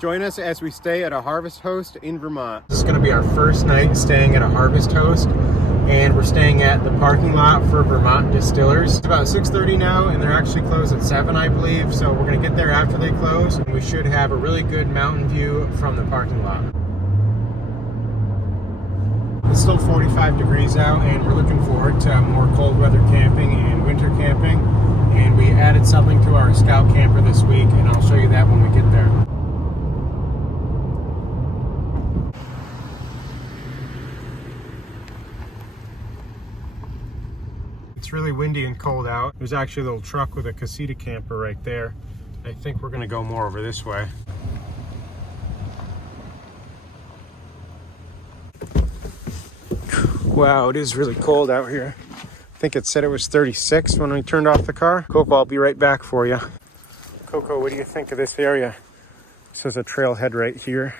Join us as we stay at a Harvest Host in Vermont. This is going to be our first night staying at a Harvest Host, and we're staying at the parking lot for Vermont Distillers. It's about 6:30 now, and they're actually closed at 7, I believe, so we're going to get there after they close, and we should have a really good mountain view from the parking lot. It's still 45 degrees out, and we're looking forward to more cold weather camping and winter camping, and we added something to our scout camper this week, and I'll show you that when we get there. It's really windy and cold out. There's actually a little truck with a casita camper right there. I think we're gonna go more over this way. Wow, it is really cold out here. I think it said it was 36 when we turned off the car. Coco, I'll be right back for you. Coco, what do you think of this area? This is a trailhead right here.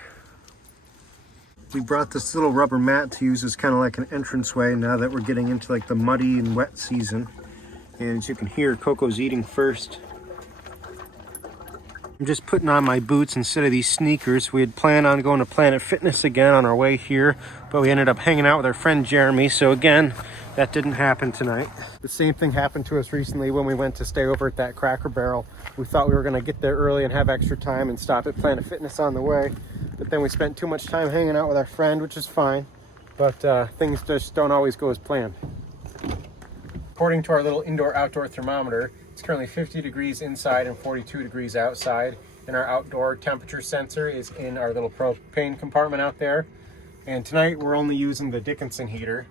We brought this little rubber mat to use as kind of like an entranceway now that we're getting into like the muddy and wet season. And as you can hear, Coco's eating first. I'm just putting on my boots instead of these sneakers. We had planned on going to Planet Fitness again on our way here, but we ended up hanging out with our friend Jeremy. So again, that didn't happen tonight. The same thing happened to us recently when we went to stay over at that Cracker Barrel. We thought we were gonna get there early and have extra time and stop at Planet Fitness on the way. But then we spent too much time hanging out with our friend, which is fine. But things just don't always go as planned. According to our little indoor-outdoor thermometer, it's currently 50 degrees inside and 42 degrees outside. And our outdoor temperature sensor is in our little propane compartment out there. And tonight we're only using the Dickinson heater.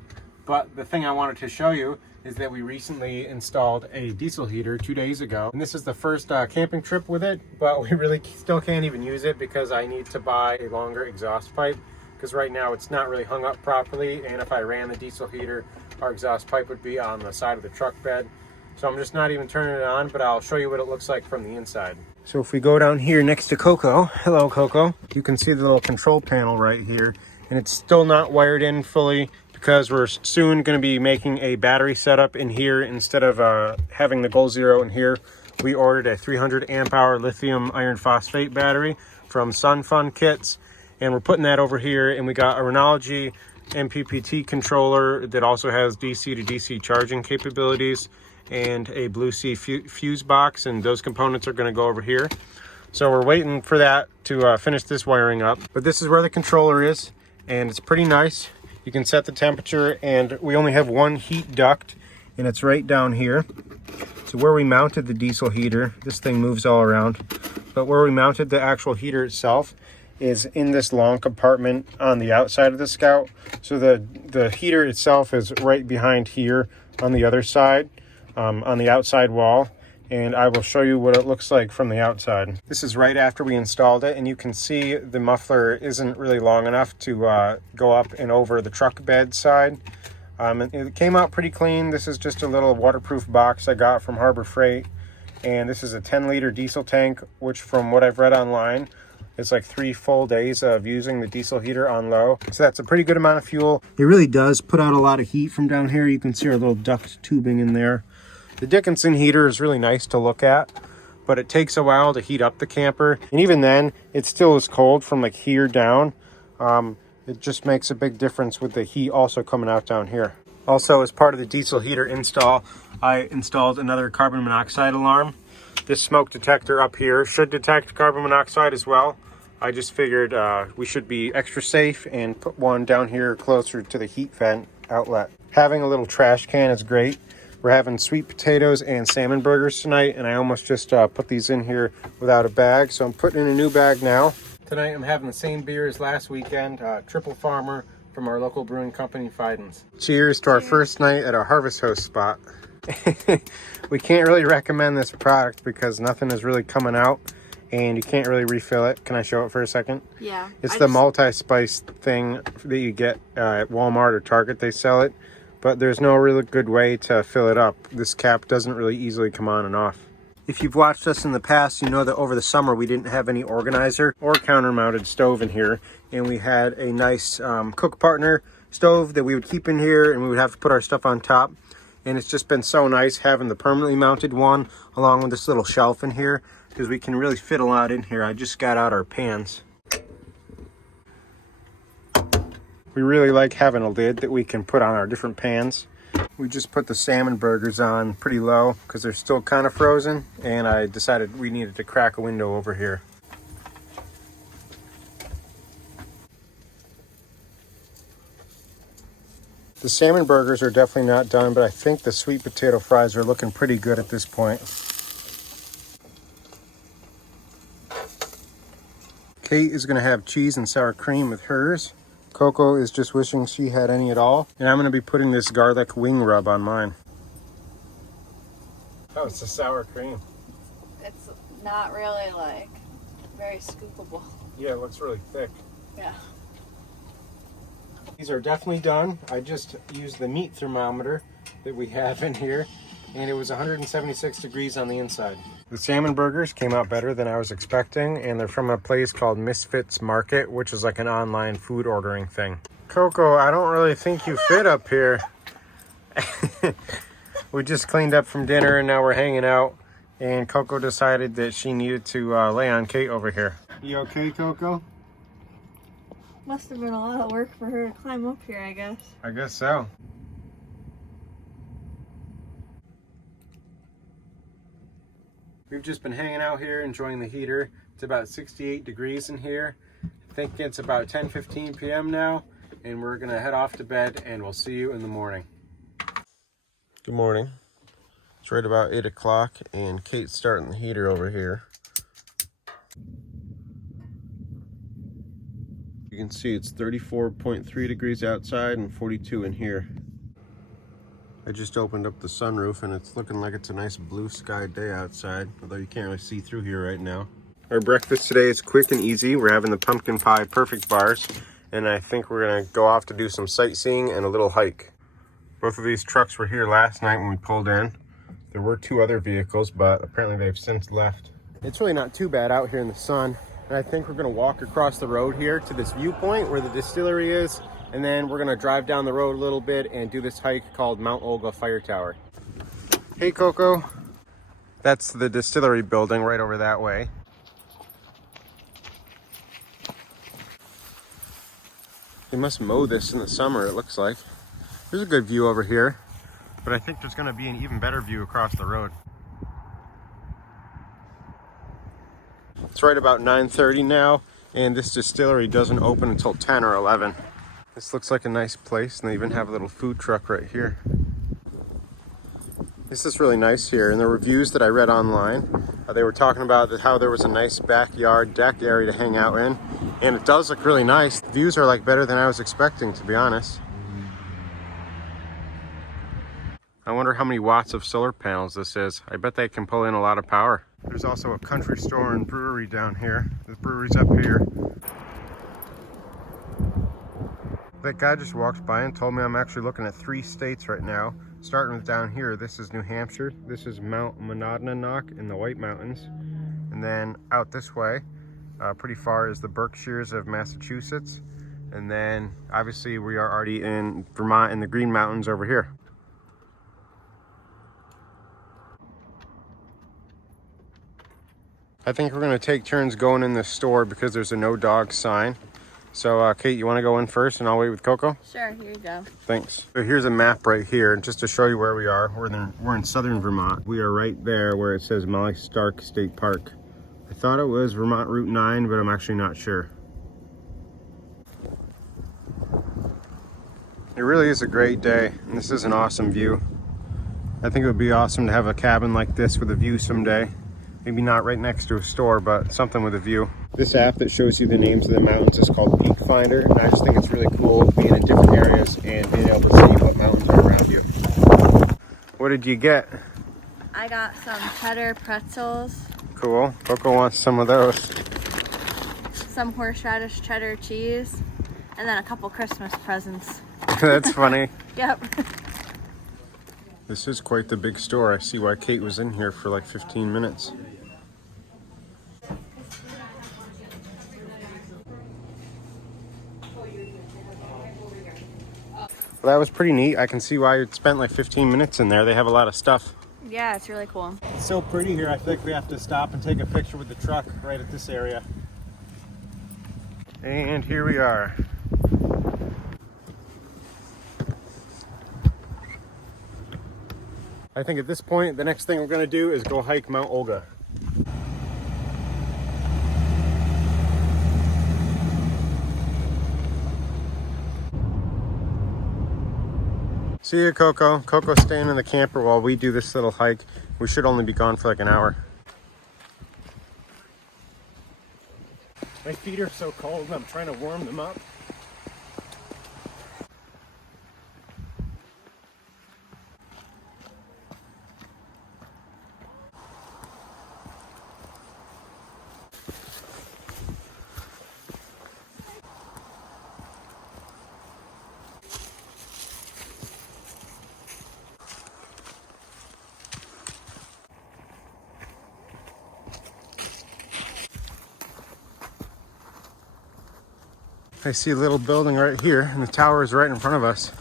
But the thing I wanted to show you is that we recently installed a diesel heater 2 days ago. And this is the first camping trip with it, but we really still can't even use it because I need to buy a longer exhaust pipe, because right now it's not really hung up properly, and if I ran the diesel heater, our exhaust pipe would be on the side of the truck bed. So I'm just not even turning it on, but I'll show you what it looks like from the inside. So if we go down here next to Coco, hello Coco, you can see the little control panel right here, and it's still not wired in fully because we're soon going to be making a battery setup in here instead of having the Goal Zero in here. We ordered a 300 amp hour lithium iron phosphate battery from Sun Fun Kits, and we're putting that over here, and we got a Renology MPPT controller that also has DC to DC charging capabilities and a Blue Sea fuse box, and those components are going to go over here. So we're waiting for that to finish this wiring up. But this is where the controller is, and it's pretty nice. You can set the temperature, and we only have one heat duct, and it's right down here. So where we mounted the diesel heater, this thing moves all around, but where we mounted the actual heater itself is in this long compartment on the outside of the Scout. So the heater itself is right behind here on the other side, on the outside wall, and I will show you what it looks like from the outside. This is right after we installed it, and you can see the muffler isn't really long enough to go up and over the truck bed side. It came out pretty clean. This is just a little waterproof box I got from Harbor Freight, and this is a 10-liter diesel tank, which from what I've read online, it's like 3 full days of using the diesel heater on low. So that's a pretty good amount of fuel. It really does put out a lot of heat from down here. You can see our little duct tubing in there. The Dickinson heater is really nice to look at, but it takes a while to heat up the camper. And even then, it still is cold from like here down. It just makes a big difference with the heat also coming out down here. Also, as part of the diesel heater install, I installed another carbon monoxide alarm. This smoke detector up here should detect carbon monoxide as well. I just figured we should be extra safe and put one down here closer to the heat vent outlet. Having a little trash can is great. We're having sweet potatoes and salmon burgers tonight, and I almost just put these in here without a bag, so I'm putting in a new bag now. Tonight I'm having the same beer as last weekend, Triple Farmer from our local brewing company, Fiden's. Cheers to our first night at our Harvest Host spot. We can't really recommend this product because nothing is really coming out, and you can't really refill it. Can I show it for a second? Yeah. It's the multi-spice thing that you get at Walmart or Target. They sell it, but there's no really good way to fill it up. This cap doesn't really easily come on and off. If you've watched us in the past, you know that over the summer we didn't have any organizer or counter-mounted stove in here, and we had a nice cook partner stove that we would keep in here, and we would have to put our stuff on top. And it's just been so nice having the permanently mounted one along with this little shelf in here because we can really fit a lot in here. I just got out our pans. We really like having a lid that we can put on our different pans. We just put the salmon burgers on pretty low because they're still kind of frozen, and I decided we needed to crack a window over here. The salmon burgers are definitely not done, but I think the sweet potato fries are looking pretty good at this point. Kate is going to have cheese and sour cream with hers. Coco is just wishing she had any at all. And I'm going to be putting this garlic wing rub on mine. Oh, it's a sour cream. It's not really like very scoopable. Yeah, it looks really thick. Yeah. These are definitely done. I just used the meat thermometer that we have in here, and it was 176 degrees on the inside. The salmon burgers came out better than I was expecting, and they're from a place called Misfits Market, which is like an online food ordering thing. Coco, I don't really think you fit up here. We just cleaned up from dinner and now we're hanging out, and Coco decided that she needed to lay on Kate over here. You okay, Coco? Must have been a lot of work for her to climb up here, I guess. I guess so. We've just been hanging out here, enjoying the heater. It's about 68 degrees in here. I think it's about 10:15 p.m. now, and we're gonna head off to bed, and we'll see you in the morning. Good morning. It's right about 8 o'clock, and Kate's starting the heater over here. You can see it's 34.3 degrees outside and 42 in here. I just opened up the sunroof and it's looking like it's a nice blue sky day outside, although you can't really see through here right now. Our breakfast today is quick and easy. We're having the pumpkin pie perfect bars, and I think we're gonna go off to do some sightseeing and a little hike. Both of these trucks were here last night when we pulled in. There were 2 other vehicles, but apparently they've since left. It's really not too bad out here in the sun. And I think we're gonna walk across the road here to this viewpoint where the distillery is, and then we're gonna drive down the road a little bit and do this hike called Mount Olga Fire Tower. Hey, Coco. That's the distillery building right over that way. They must mow this in the summer, it looks like. There's a good view over here, but I think there's gonna be an even better view across the road. It's right about 9:30 now, and this distillery doesn't open until 10 or 11. This looks like a nice place, and they even have a little food truck right here. This is really nice here, and the reviews that I read online, they were talking about how there was a nice backyard deck area to hang out in, and it does look really nice. The views are like better than I was expecting, to be honest. I wonder how many watts of solar panels this is. I bet they can pull in a lot of power. There's also a country store and brewery down here. The brewery's up here. That guy just walked by and told me I'm actually looking at 3 states right now. Starting with down here, this is New Hampshire. This is Mount Monadnock in the White Mountains. And then out this way, pretty far, is the Berkshires of Massachusetts. And then obviously we are already in Vermont in the Green Mountains over here. I think we're gonna take turns going in this store because there's a no dog sign. So Kate, you wanna go in first and I'll wait with Coco? Sure, here you go. Thanks. So here's a map right here, just to show you where we are. We're in southern Vermont. We are right there where it says Molly Stark State Park. I thought it was Vermont Route 9, but I'm actually not sure. It really is a great day, and this is an awesome view. I think it would be awesome to have a cabin like this with a view someday. Maybe not right next to a store, but something with a view. This app that shows you the names of the mountains is called Peak Finder, and I just think it's really cool being in different areas and being able to see what mountains are around you. What did you get? I got some cheddar pretzels. Cool. Coco wants some of those. Some horseradish cheddar cheese, and then a couple Christmas presents. That's funny. Yep. This is quite the big store. I see why Kate was in here for like 15 minutes. Well, that was pretty neat. I can see why you spent like 15 minutes in there. They have a lot of stuff. Yeah, it's really cool. It's so pretty here. I think we have to stop and take a picture with the truck right at this area. And here we are. I think at this point, the next thing we're going to do is go hike Mount Olga. See you, Coco. Coco's staying in the camper while we do this little hike. We should only be gone for like an hour. My feet are so cold and I'm trying to warm them up. I see a little building right here, and the tower is right in front of us.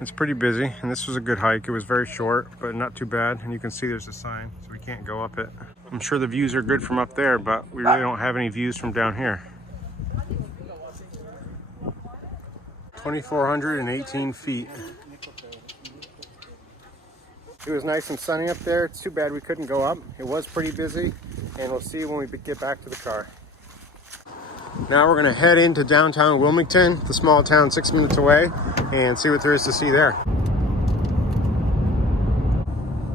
It's pretty busy, and this was a good hike. It was very short, but not too bad. And you can see there's a sign, so we can't go up it. I'm sure the views are good from up there, but we really don't have any views from down here. 2,418 feet. It was nice and sunny up there. It's too bad we couldn't go up. It was pretty busy, and we'll see when we get back to the car. Now we're gonna head into downtown Wilmington, the small town 6 minutes away, and see what there is to see there.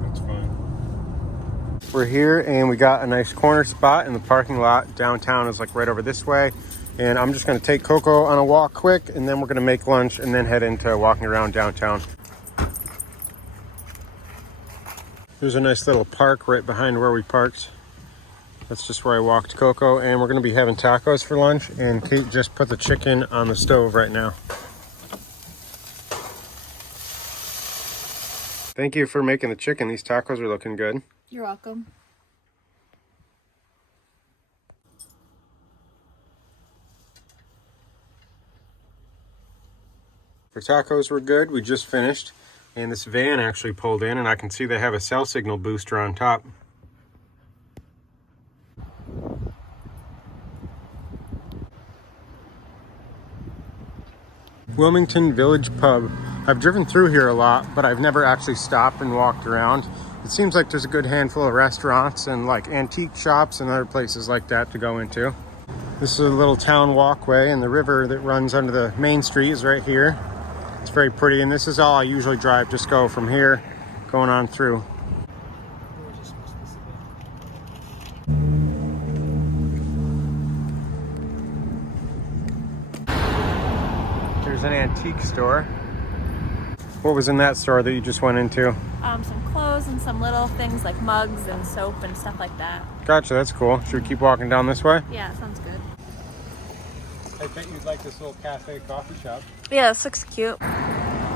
That's fine. We're here and we got a nice corner spot in the parking lot. Downtown is like right over this way. And I'm just gonna take Coco on a walk quick, and then we're gonna make lunch and then head into walking around downtown. There's a nice little park right behind where we parked. That's just where I walked Coco, and we're gonna be having tacos for lunch, and Kate just put the chicken on the stove right now. Thank you for making the chicken. These tacos are looking good. You're welcome. The tacos were good. We just finished, and this van actually pulled in, and I can see they have a cell signal booster on top. Wilmington Village Pub. I've driven through here a lot, but I've never actually stopped and walked around. It seems like there's a good handful of restaurants and like antique shops and other places like that to go into. This is a little town walkway, and the river that runs under the main street is right here. It's very pretty, and this is all I usually drive. Just go from here, going on through. There's an antique store. What was in that store that you just went into? Some clothes and some little things like mugs and soap and stuff like that. Gotcha, that's cool. Should we keep walking down this way? Yeah, sounds good. I bet you'd like this little cafe coffee shop. Yeah, this looks cute. I'm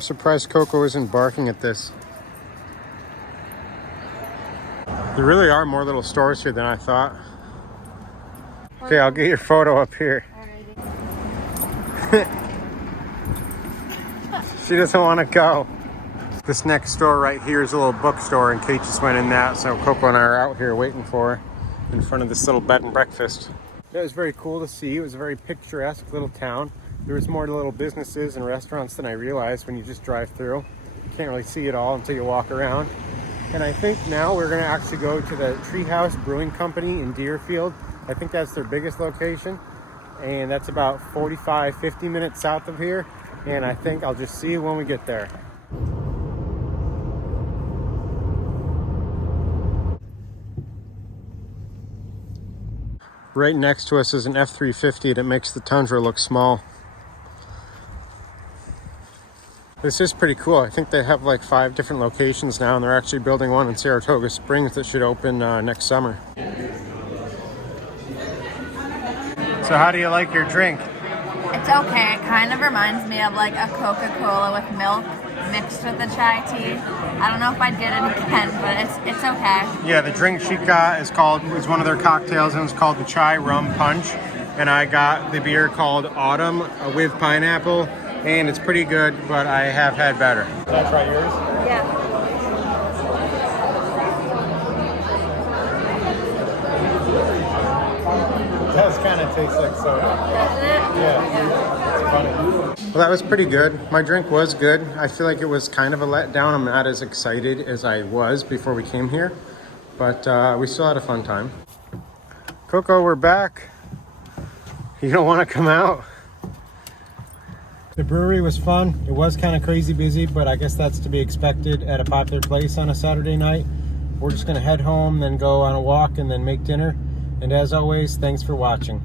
surprised Coco isn't barking at this. There really are more little stores here than I thought. Okay, I'll get your photo up here. She doesn't want to go. This next store right here is a little bookstore, and Kate just went in that, so Coco and I are out here waiting for her in front of this little bed and breakfast. It was very cool to see. It was a very picturesque little town. There was more little businesses and restaurants than I realized when you just drive through. You can't really see it all until you walk around. And I think now we're going to actually go to the Treehouse Brewing Company in Deerfield. I think that's their biggest location, and that's about 45-50 minutes south of here, and I think I'll just see you when we get there. Right next to us is an F-350 that makes the Tundra look small. This is pretty cool. I think they have like 5 different locations now, and they're actually building one in Saratoga Springs that should open next summer. So how do you like your drink? It's okay. It kind of reminds me of like a Coca-Cola with milk mixed with the chai tea. I don't know if I'd get it again, but it's okay. Yeah, the drink she got is one of their cocktails, and it's called the Chai Rum Punch. and I got the beer called Autumn with pineapple, and it's pretty good, but I have had better. Can I try yours? Yeah. It does kind of taste like soda. Doesn't it? Yeah. It's funny. Well, that was pretty good. My drink was good. I feel like it was kind of a letdown. I'm not as excited as I was before we came here, but we still had a fun time. Coco, we're back. You don't want to come out? The brewery was fun. It was kind of crazy busy, but I guess that's to be expected at a popular place on a Saturday night. We're just going to head home, then go on a walk, and then make dinner. And as always, thanks for watching.